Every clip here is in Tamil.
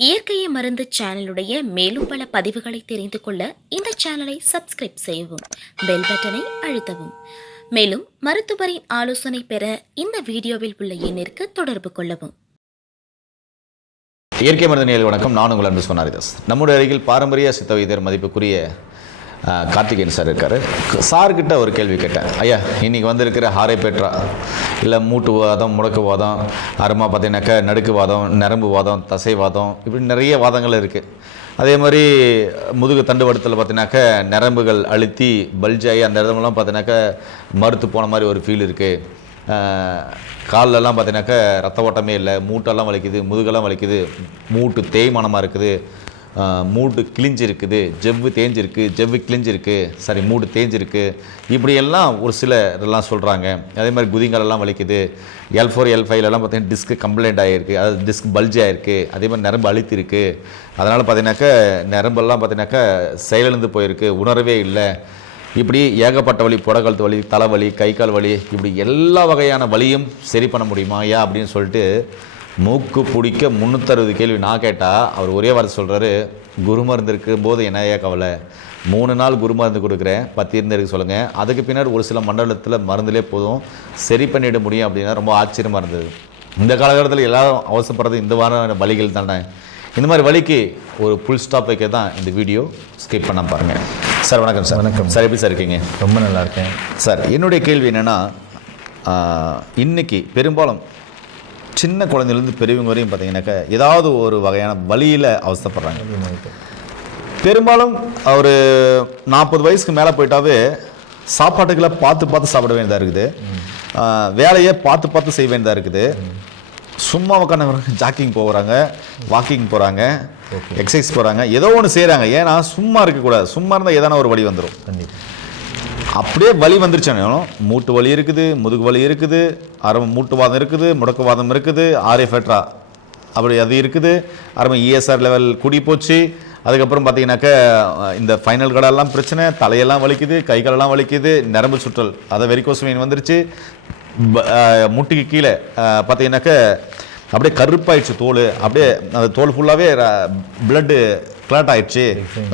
இயற்கையை மருந்து சேனலுடைய மேலும் பல பதிவுகளை தெரிந்து கொள்ள இந்த சேனலை சப்ஸ்கிரைப் செய்யவும், பெல் பட்டனை அழுத்தவும். மேலும் மருத்துவரின் ஆலோசனை பெற இந்த வீடியோவில் உள்ள எண்ணிற்கு தொடர்பு கொள்ளவும். இயற்கை மருந்து நேயர்களுக்கு வணக்கம். நான் உங்கள் அன்பு சொன்னாரிதாஸ். நம்முடைய அருகில் பாரம்பரிய சித்த வைத்தியர் மதிப்புக்குரிய கார்த்திகேயன் சார் இருக்கார். சார்கிட்ட ஒரு கேள்வி கேட்டேன். ஐயா, இன்றைக்கி வந்திருக்கிற ஹாரைபேட்ரா இல்லை மூட்டு வாதம், முடக்கு வாதம், அருமா பார்த்தீங்கன்னாக்கா நடுக்கு வாதம், நரம்பு வாதம், தசை வாதம், இப்படி நிறைய வாதங்கள் இருக்குது. அதே மாதிரி முதுகு தண்டுவடத்தில் பார்த்தீங்கன்னாக்கா நரம்புகள் அழுத்தி பல்ஜாகி அந்த இடமெல்லாம் பார்த்தீங்கன்னாக்கா மறுத்து போன மாதிரி ஒரு ஃபீல் இருக்குது. கால்லெல்லாம் பார்த்தீங்கன்னாக்கா ரத்த ஓட்டமே இல்லை, மூட்டெல்லாம் வலிக்குது, முதுகெல்லாம் வலிக்குது, மூட்டு தேய்மானமாக இருக்குது, மூட்டு கிழிஞ்சிருக்குது, ஜவ்வு தேஞ்சிருக்கு, ஜவ்வு கிழிஞ்சிருக்கு, மூட்டு தேஞ்சிருக்கு, இப்படியெல்லாம் ஒரு சிலரெல்லாம் சொல்கிறாங்க. அதே மாதிரி குதிங்காலெல்லாம் வலிக்குது, L4 L5லலாம் பார்த்தீங்கன்னா டிஸ்க்கு கம்ப்ளைண்ட் ஆகிருக்கு, அதாவது டிஸ்க் பல்ஜ் ஆகிருக்கு, அதே மாதிரி நரம்பு அழுத்திருக்கு. அதனால் பார்த்தீங்கன்னாக்கா நரம்பெல்லாம் பார்த்தீங்கன்னாக்கா செயலிழந்து போயிருக்கு, உணரவே இல்லை. இப்படி ஏகப்பட்ட வலி, புடக்கழுத்து வலி, தலைவலி, கை கால் வலி, இப்படி எல்லா வகையான வலியும் சரி பண்ண முடியுமா ஐயா அப்படின்னு சொல்லிட்டு மூக்கு பிடிக்க 360 கேள்வி நான் கேட்டால் அவர் ஒரே வார்த்தை சொல்கிறாரு, குரு மருந்து இருக்கும் போது என்ன ஐயா கவலை, 3 நாள் குரு மருந்து கொடுக்குறேன், 10 இருந்து இருக்க சொல்லுங்கள், அதுக்கு பின்னாடி ஒரு சில மண்டலத்தில் மருந்துலே போதும் சரி பண்ணிட முடியும் அப்படின்னா ரொம்ப ஆச்சரியமாக இருந்தது. இந்த காலகட்டத்தில் எல்லாரும் அவசரப்படுறது இந்த வாரம் வலிகள் தானே. இந்த மாதிரி வலிக்கு ஒரு ஃபுல் ஸ்டாப் வைக்க தான் இந்த வீடியோ, ஸ்கிப் பண்ண பாருங்கள். சார் வணக்கம். சார் வணக்கம் சார், எப்படி சார் இருக்கீங்க? ரொம்ப நல்லா இருக்கேன் சார். என்னுடைய கேள்வி என்னென்னா, இன்றைக்கி பெரும்பாலும் சின்ன குழந்தைலேருந்து பெரியவங்க வரையும் பார்த்தீங்கன்னாக்கா ஏதாவது ஒரு வகையான வலியில் அவஸ்தைப்படுறாங்க. பெரும்பாலும் ஒரு 40 வயசுக்கு மேலே போயிட்டாவே சாப்பாட்டுக்களை பார்த்து சாப்பிட வேண்டியதாக இருக்குது, வேலையை பார்த்து செய்ய வேண்டியதாக இருக்குது. சும்மா உட்காந்து ஜாக்கிங் போகிறாங்க, வாக்கிங் போகிறாங்க, எக்ஸசைஸ் போகிறாங்க, ஏதோ ஒன்று செய்கிறாங்க. ஏன்னா சும்மா இருக்கக்கூடாது, சும்மா இருந்தால் ஏதான ஒரு வலி வந்துடும். கண்டிப்பாக அப்படியே வலி வந்துருச்சாலும் மூட்டு வலி இருக்குது, முதுகு வலி இருக்குது, மூட்டு வாதம் இருக்குது, முடக்கு வாதம் இருக்குது, ஆரியஃபேட்ரா அப்படி அது இருக்குது, ESR லெவல் கூடி போச்சு. அதுக்கப்புறம் பார்த்தீங்கன்னாக்கா இந்த ஃபைனல் கடெல்லாம் பிரச்சனை, தலையெல்லாம் வலிக்குது, கை காலெல்லாம் வலிக்குது, நரம்பு சுற்றல், அதை வெரிகோஸ் வெயின் வந்துருச்சு. முட்டிக்கு கீழே பார்த்தீங்கன்னாக்கா அப்படியே கருப்பாயிடுச்சு தோல், அப்படியே அந்த தோல் ஃபுல்லாகவே பிளட்டு கிளாட் ஆயிடுச்சு,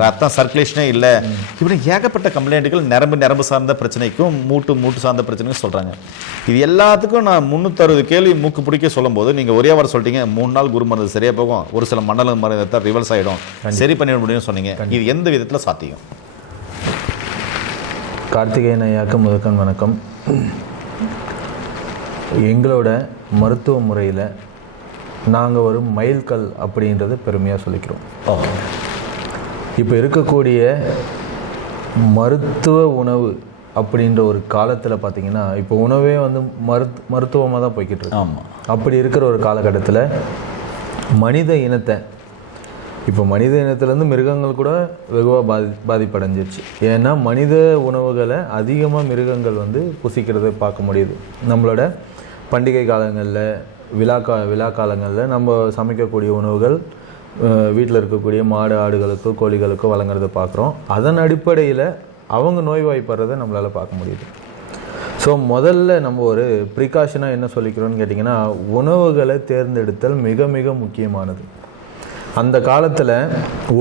ரத்தம் சர்க்குலேஷனே இல்லை. இப்படி ஏகப்பட்ட கம்ப்ளைண்ட்டுகள் நரம்பு சார்ந்த பிரச்சனைக்கும் மூட்டு சார்ந்த பிரச்சனைக்கும் சொல்கிறாங்க. இது எல்லாத்துக்கும் நான் 360 கேள்வி மூக்கு பிடிக்க சொல்லும்போது நீங்கள் ஒரே வாரம் சொல்லிட்டீங்க, 3 நாள் குரு மருந்து சரியாக போகும், ஒரு சில மண்டல மருந்தை ரிவர்ஸ் ஆகிடும், சரி பண்ணிட முடியும்னு சொன்னீங்க. இது எந்த விதத்தில் சாத்தியம்? கார்த்திகேயன் ஐயாவுக்கு முதற்கண் வணக்கம். எங்களோட மருத்துவ முறையில் நாங்கள் ஒரு மைல்கல் அப்படின்றது பெருமையாக சொல்லிக்கிறோம். ஓகே. இப்போ இருக்கக்கூடிய மருத்துவ உணவு அப்படின்ற ஒரு காலத்தில் பார்த்திங்கன்னா இப்போ உணவே வந்து மருத்துவமாக தான் போய்கிட்டு இருக்கு. ஆமாம். அப்படி இருக்கிற ஒரு காலகட்டத்தில் மனித இனத்துலேருந்து மிருகங்கள் கூட வெகுவாக பாதிப்படைஞ்சிருச்சு. ஏன்னா மனித உணவுகளை அதிகமாக மிருகங்கள் வந்து புசிக்கிறதை பார்க்க முடியுது. நம்மளோட பண்டிகை காலங்களில், விழா காலங்களில் நம்ம சமைக்கக்கூடிய உணவுகள் வீட்டில் இருக்கக்கூடிய மாடு, ஆடுகளுக்கோ, கோழிகளுக்கோ வழங்குறதை பார்க்குறோம். அதன் அடிப்படையில் அவங்க நோய்வாய்ப்படுறதை நம்மளால் பார்க்க முடியுது. ஸோ முதல்ல நம்ம ஒரு ப்ரிகாஷனாக என்ன சொல்லிக்கிறோன்னு கேட்டிங்கன்னா, உணவுகளை தேர்ந்தெடுத்தல் மிக மிக முக்கியமானது. அந்த காலத்தில்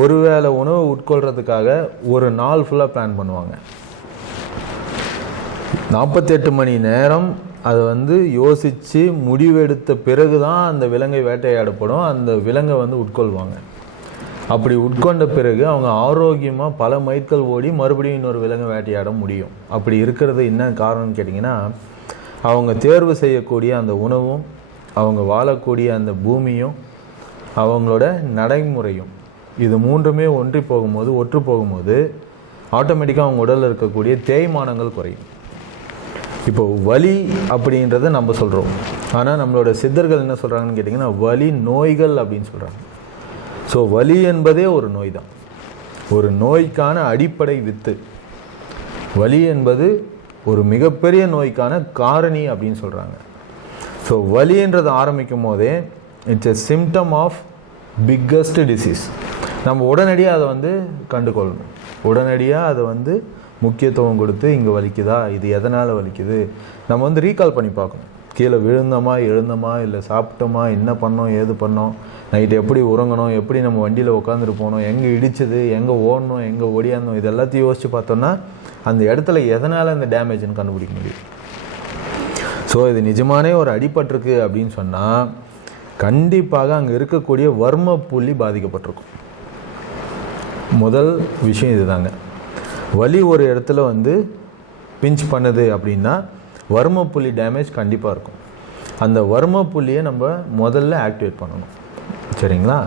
ஒருவேளை உணவு உட்கொள்கிறதுக்காக ஒரு நாள் ஃபுல்லாக பிளான் பண்ணுவாங்க. 48 மணி நேரம் அதை வந்து யோசித்து முடிவெடுத்த பிறகு தான் அந்த விலங்கை வேட்டையாடப்படும், அந்த விலங்கை வந்து உட்கொள்வாங்க. அப்படி உட்கொண்ட பிறகு அவங்க ஆரோக்கியமாக பல மைல்கள் ஓடி மறுபடியும் இன்னொரு விலங்கை வேட்டையாட முடியும். அப்படி இருக்கிறது என்ன காரணம்னு கேட்டிங்கன்னா, அவங்க தேர்வு செய்யக்கூடிய அந்த உணவும், அவங்க வாழக்கூடிய அந்த பூமியும், அவங்களோட நடைமுறையும், இது மூன்றுமே ஒற்று போகும்போது ஆட்டோமேட்டிக்காக அவங்க உடலில் இருக்கக்கூடிய தேய்மானங்கள் குறையும். இப்போ வலி அப்படின்றத நம்ம சொல்கிறோம், ஆனால் நம்மளோட சித்தர்கள் என்ன சொல்கிறாங்கன்னு கேட்டிங்கன்னா வலி நோய்கள் அப்படின்னு சொல்கிறாங்க. ஸோ வலி என்பதே ஒரு நோய் தான், ஒரு நோய்க்கான அடிப்படை வித்து. வலி என்பது ஒரு மிகப்பெரிய நோய்க்கான காரணி அப்படின்னு சொல்கிறாங்க. ஸோ வலின்றது ஆரம்பிக்கும் போதே it's a symptom of biggest disease. நம்ம உடனடியாக அதை வந்து கண்டுகொள்ளணும், உடனடியாக அதை வந்து முக்கியத்துவம் கொடுத்து இங்கே வலிக்குதா, இது எதனால் வலிக்குது, நம்ம வந்து ரீகால் பண்ணி பார்க்கணும். கீழே விழுந்தோமா எழுந்தோமா இல்லை சாப்பிட்டோமா என்ன பண்ணோம் ஏது பண்ணோம், நைட்டு எப்படி உறங்கணும், எப்படி நம்ம வண்டியில் உட்காந்துட்டு போனோம், எங்கே இடிச்சது, எங்கே ஓடணும், எங்கே ஓடியாந்தோம், இது எல்லாத்தையும் யோசித்து பார்த்தோன்னா அந்த இடத்துல எதனால் அந்த டேமேஜ்னு கண்டுபிடிக்க முடியும். ஸோ இது நிஜமானே ஒரு அடிபட்டிருக்கு அப்படின்னு சொன்னால் கண்டிப்பாக அங்கே இருக்கக்கூடிய வர்ம புள்ளி பாதிக்கப்பட்டிருக்கும். முதல் விஷயம் இதுதாங்க. வலி ஒரு இடத்துல வந்து பிஞ்ச் பண்ணுது அப்படின்னா வர்ம புள்ளி டேமேஜ் கண்டிப்பாக இருக்கும். அந்த வர்ம புள்ளியை நம்ம முதல்ல ஆக்டிவேட் பண்ணணும். சரிங்களா?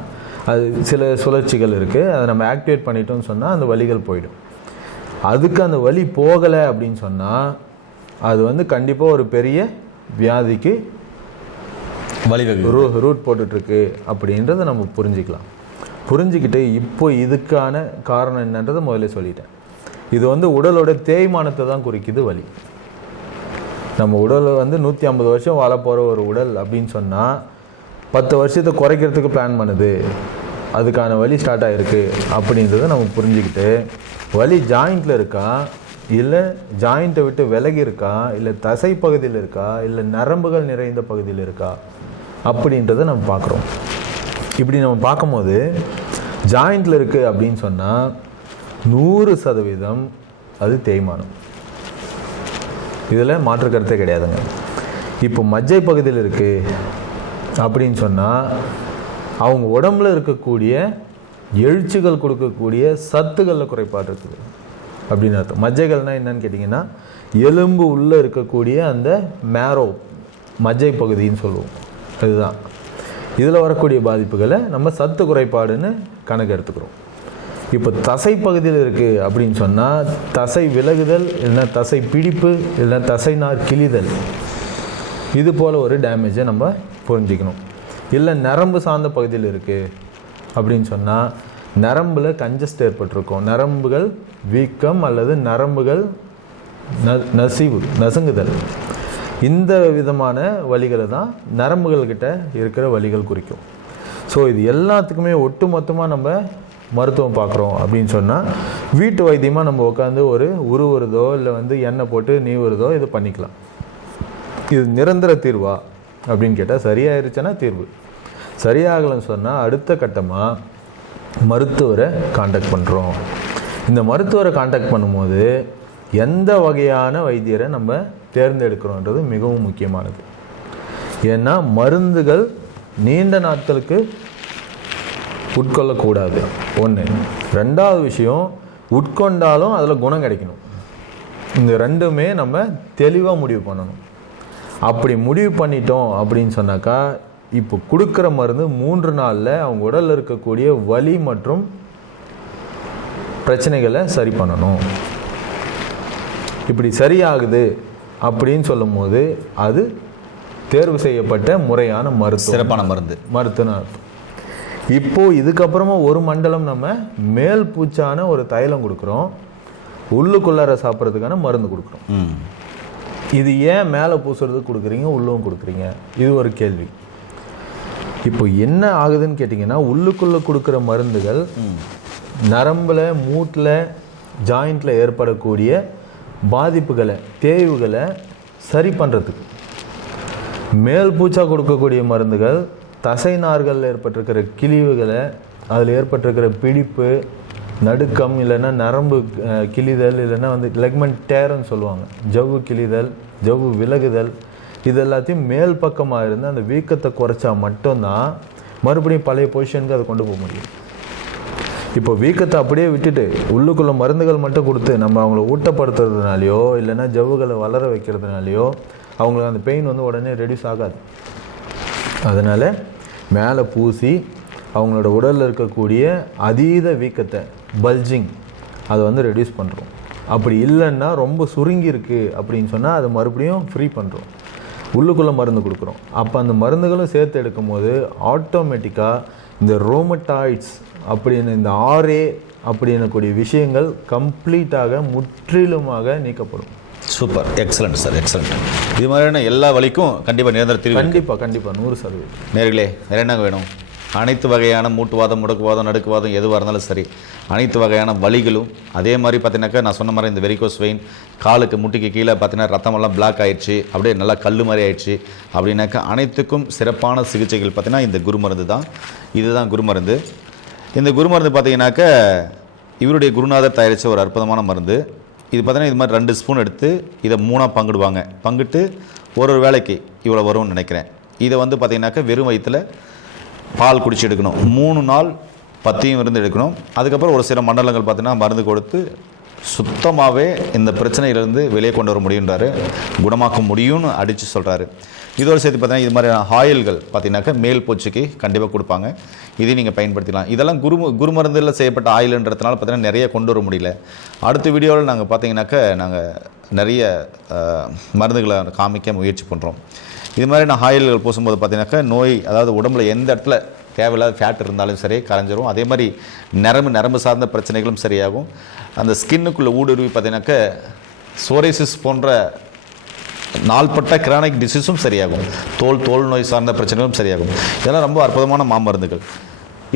அது சில சுழற்சிகள் இருக்குது, அதை நம்ம ஆக்டிவேட் பண்ணிட்டோம்னு சொன்னால் அந்த வலிகள் போயிடும். அதுக்கு அந்த வலி போகலை அப்படின்னு சொன்னால் அது வந்து கண்டிப்பாக ஒரு பெரிய வியாதிக்கு ரூட் போட்டுட்ருக்கு அப்படின்றத நம்ம புரிஞ்சிக்கலாம். புரிஞ்சுக்கிட்டு இப்போ இதுக்கான காரணம் என்னன்றதை முதல்ல சொல்லிட்டேன். இது வந்து உடலோட தேய்மானத்தை தான் குறிக்குது வலி. நம்ம உடல் வந்து 150 வருஷம் வாழ போகிற ஒரு உடல் அப்படின்னு சொன்னால் 10 வருஷத்தை குறைக்கிறதுக்கு பிளான் பண்ணுது, அதுக்கான வலி ஸ்டார்ட் ஆகிருக்கு அப்படின்றத நம்ம புரிஞ்சுக்கிட்டு வலி ஜாயிண்டில் இருக்கா, இல்லை ஜாயிண்ட்டை விட்டு விலகி இருக்கா, இல்லை தசை பகுதியில் இருக்கா, இல்லை நரம்புகள் நிறைந்த பகுதியில் இருக்கா அப்படின்றத நம்ம பார்க்குறோம். இப்படி நம்ம பார்க்கும்போது ஜாயிண்டில் இருக்குது அப்படின்னு சொன்னால் 100% அது தேய்மானம். இதில் மாற்று கருத்தே கிடையாதுங்க. இப்போ மஜ்ஜை பகுதியில் இருக்குது அப்படின்னு சொன்னால் அவங்க உடம்புல இருக்கக்கூடிய எழுச்சிகள் கொடுக்கக்கூடிய சத்துக்களில் குறைபாடு இருக்குது அப்படின்னு அர்த்தம். மஜ்ஜைகள்னால் என்னன்னு கேட்டிங்கன்னா எலும்பு உள்ளே இருக்கக்கூடிய அந்த மேரோ மஜ்ஜை பகுதின்னு சொல்லுவோம். இதுதான் இதில் வரக்கூடிய பாதிப்புகளை நம்ம சத்து குறைபாடுன்னு கணக்கு எடுத்துக்கிறோம். இப்போ தசை பகுதியில் இருக்குது அப்படின்னு சொன்னால் தசை விலகுதல், இல்லைன்னா தசை பிடிப்பு, இல்லைன்னா தசை நார் கிழிதல், இது போல் ஒரு டேமேஜை நம்ம புரிஞ்சிக்கணும். இல்லை நரம்பு சார்ந்த பகுதியில் இருக்குது அப்படின்னு சொன்னால் நரம்பில் கஞ்சஸ்ட் ஏற்பட்டிருக்கும், நரம்புகள் வீக்கம் அல்லது நரம்புகள் நசுங்குதல், இந்த விதமான வலிகளை தான் நரம்புகள்கிட்ட இருக்கிற வலிகள் குறிக்கும். ஸோ இது எல்லாத்துக்குமே ஒட்டு மொத்தமாக நம்ம மருத்துவம் பார்க்குறோம் அப்படின்னு சொன்னால் வீட்டு வைத்தியமாக நம்ம உட்காந்து ஒரு உருவுறதோ இல்லை வந்து எண்ணெய் போட்டு நீவுறதோ இது பண்ணிக்கலாம். இது நிரந்தர தீர்வா அப்படின்னு கேட்டால் சரியாயிருச்சுன்னா தீர்வு, சரியாகலைன்னு சொன்னால் அடுத்த கட்டமாக மருத்துவரை காண்டாக்ட் பண்ணுறோம். இந்த மருத்துவரை காண்டாக்ட் பண்ணும்போது எந்த வகையான வைத்தியரை நம்ம தேர்ந்தெடுக்கிறோன்றது மிகவும் முக்கியமானது. ஏன்னா மருந்துகள் நீண்ட நாட்களுக்கு உட்கொள்ளக்கூடாது ஒன்று. ரெண்டாவது விஷயம், உட்கொண்டாலும் அதில் குணம் கிடைக்கணும். இந்த ரெண்டுமே நம்ம தெளிவாக முடிவு பண்ணணும். அப்படி முடிவு பண்ணிட்டோம் அப்படின்னு சொன்னாக்கா இப்போ கொடுக்குற மருந்து 3 நாளில் அவங்க உடலில் இருக்கக்கூடிய வலி மற்றும் பிரச்சனைகளை சரி பண்ணணும். இப்படி சரியாகுது அப்படின்னு சொல்லும் போது அது தேர்வு செய்யப்பட்ட முறையான மருத்துவம், சிறப்பான மருத்துவ அர்த்தம். இப்போது இதுக்கப்புறமா ஒரு மண்டலம் நம்ம மேல் பூச்சான ஒரு தைலம் கொடுக்குறோம், உள்ளுக்குள்ளார சாப்பிட்றதுக்கான மருந்து கொடுக்குறோம். இது ஏன் மேலே பூசுறதுக்கு கொடுக்குறீங்க, உள்ளவும் கொடுக்குறீங்க, இது ஒரு கேள்வி. இப்போ என்ன ஆகுதுன்னு கேட்டிங்கன்னா உள்ளுக்குள்ளே கொடுக்குற மருந்துகள் நரம்பில் மூட்டில் ஜாயிண்டில் ஏற்படக்கூடிய பாதிப்புகளை தேய்வுகளை சரி பண்ணுறதுக்கு, மேல் பூச்சா கொடுக்கக்கூடிய மருந்துகள் தசை நார்கள் ஏற்பட்டிருக்கிற கிழிவுகளை, அதில் ஏற்பட்டிருக்கிற பிடிப்பு, நடுக்கம், இல்லைன்னா நரம்பு கிழிதல், இல்லைன்னா வந்து லெக்மெண்ட் டேர்ன்னு சொல்லுவாங்க, ஜவ்வு கிழிதல், ஜவ்வு விலகுதல், இது எல்லாத்தையும் மேல் பக்கமாக இருந்து அந்த வீக்கத்தை குறைச்சா மட்டும்தான் மறுபடியும் பழைய பொசிஷனுக்கு அதை கொண்டு போக முடியும். இப்போ வீக்கத்தை அப்படியே விட்டுட்டு உள்ளுக்குள்ள மருந்துகள் மட்டும் கொடுத்து நம்ம அவங்கள ஊட்டப்படுத்துறதுனாலையோ இல்லைன்னா ஜவ்வுகளை வளர வைக்கிறதுனாலையோ அவங்களுக்கு அந்த பெயின் வந்து உடனே ரெடியூஸ் ஆகாது. அதனால் மேலே பூசி அவங்களோட உடலில் இருக்கக்கூடிய அதீத வீக்கத்தை, பல்ஜிங், அதை வந்து ரெடியூஸ் பண்ணுறோம். அப்படி இல்லைன்னா ரொம்ப சுருங்கி இருக்குது அப்படின்னு சொன்னால் அதை மறுபடியும் ஃப்ரீ பண்ணுறோம், உள்ளுக்குள்ளே மருந்து கொடுக்குறோம். அப்போ அந்த மருந்துகளும் சேர்த்து எடுக்கும் போது ஆட்டோமேட்டிக்காக இந்த ரோமட்டாய்ட்ஸ் அப்படின்னு இந்த RA அப்படின்னக்கூடிய விஷயங்கள் கம்ப்ளீட்டாக முற்றிலுமாக நீக்கப்படும். Super, excellent sir, excellent. இது மாதிரியான எல்லா வலிக்கும் கண்டிப்பாக நிரந்தர தீர்வு. கண்டிப்பாக 100%. நேர்களே வேறு என்ன வேணும்? அனைத்து வகையான மூட்டுவாதம், முடக்குவாதம், நடுக்குவாதம் எதுவாக இருந்தாலும் சரி, அனைத்து வகையான வலிகளும், அதே மாதிரி பார்த்தீங்கன்னாக்கா நான் சொன்ன மாதிரி இந்த வெரிகோஸ் வெயின், காலுக்கு முட்டிக்கு கீழே பார்த்தீங்கன்னா ரத்தமெல்லாம் பிளாக் ஆயிடுச்சு, அப்படியே நல்லா கல் மாதிரி ஆயிடுச்சு அப்படின்னாக்கா அனைத்துக்கும் சிறப்பான சிகிச்சைகள் பார்த்தீங்கன்னா இந்த குருமருந்து தான். இதுதான் குருமருந்து. இந்த குருமருந்து பார்த்தீங்கன்னாக்கா இவருடைய குருநாதர் தயாரித்த ஒரு அற்புதமான மருந்து. இது பார்த்தீங்கன்னா இது மாதிரி 2 ஸ்பூன் எடுத்து இதை 3ஆக பங்கிடுவாங்க. பங்கிட்டு ஒரு வேளைக்கு இவ்வளோ வரும்னு நினைக்கிறேன். இதை வந்து பார்த்தீங்கன்னாக்கா வெறும் வயிற்றில் பால் குடிச்சு எடுக்கணும். 3 நாள் பத்தியும் இருந்து எடுக்கணும். அதுக்கப்புறம் ஒரு சில மண்டலங்கள் பார்த்தீங்கன்னா மருந்து கொடுத்து சுத்தமாகவே இந்த பிரச்சனையிலேருந்து வெளியே கொண்டு வர முடியுன்றாரு, குணமாக்க முடியும்னு அடித்து சொல்கிறாரு. இதோடு சேர்த்து பார்த்தீங்கன்னா இது மாதிரியான ஆயில்கள் பார்த்தீங்கன்னாக்கா மேல் பூச்சிக்கு கண்டிப்பாக கொடுப்பாங்க. இதையும் நீங்கள் பயன்படுத்திக்கலாம். இதெல்லாம் குருமருந்தில் செய்யப்பட்ட ஆயில்ன்றதுனால பார்த்தீங்கன்னா நிறைய கொண்டு வர முடியல. அடுத்த வீடியோவில் நாங்கள் பார்த்தீங்கன்னாக்கா நாங்கள் நிறைய மருந்துகளை காமிக்க முயற்சி பண்ணுறோம். இது மாதிரி நான் ஆயில்கள் பூசும்போது பார்த்தீங்கன்னாக்கா நோய், அதாவது உடம்புல எந்த இடத்துல தேவையில்லாத ஃபேட் இருந்தாலும் சரி கரைஞ்சிரும். அதே மாதிரி நரம்பு சார்ந்த பிரச்சனைகளும் சரியாகும். அந்த ஸ்கின்னுக்குள்ளே ஊடுருவி பார்த்தீங்கன்னாக்கா சோரைசிஸ் போன்ற நாள்பட்ட கிரானிக் டிசீஸும் சரியாகும். தோல் நோய் சார்ந்த பிரச்சனைகளும் சரியாகும். இதெல்லாம் ரொம்ப அற்புதமான மாமருந்துகள்.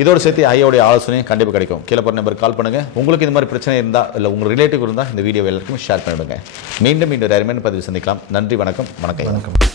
இதோடு சேர்த்து ஐயாவுடைய ஆலோசனையும் கண்டிப்பாக கிடைக்கும். கீழே போகிற நம்பருக்கு கால் பண்ணுங்கள். உங்களுக்கு இந்த மாதிரி பிரச்சனை இருந்தால், இல்லை உங்கள் ரிலேட்டிவ் இருந்தால் இந்த வீடியோ எல்லாருக்கும் ஷேர் பண்ணிவிடுங்க. மீண்டும் ஒரு அருமையான பதிவு சந்திக்கலாம். நன்றி, வணக்கம்.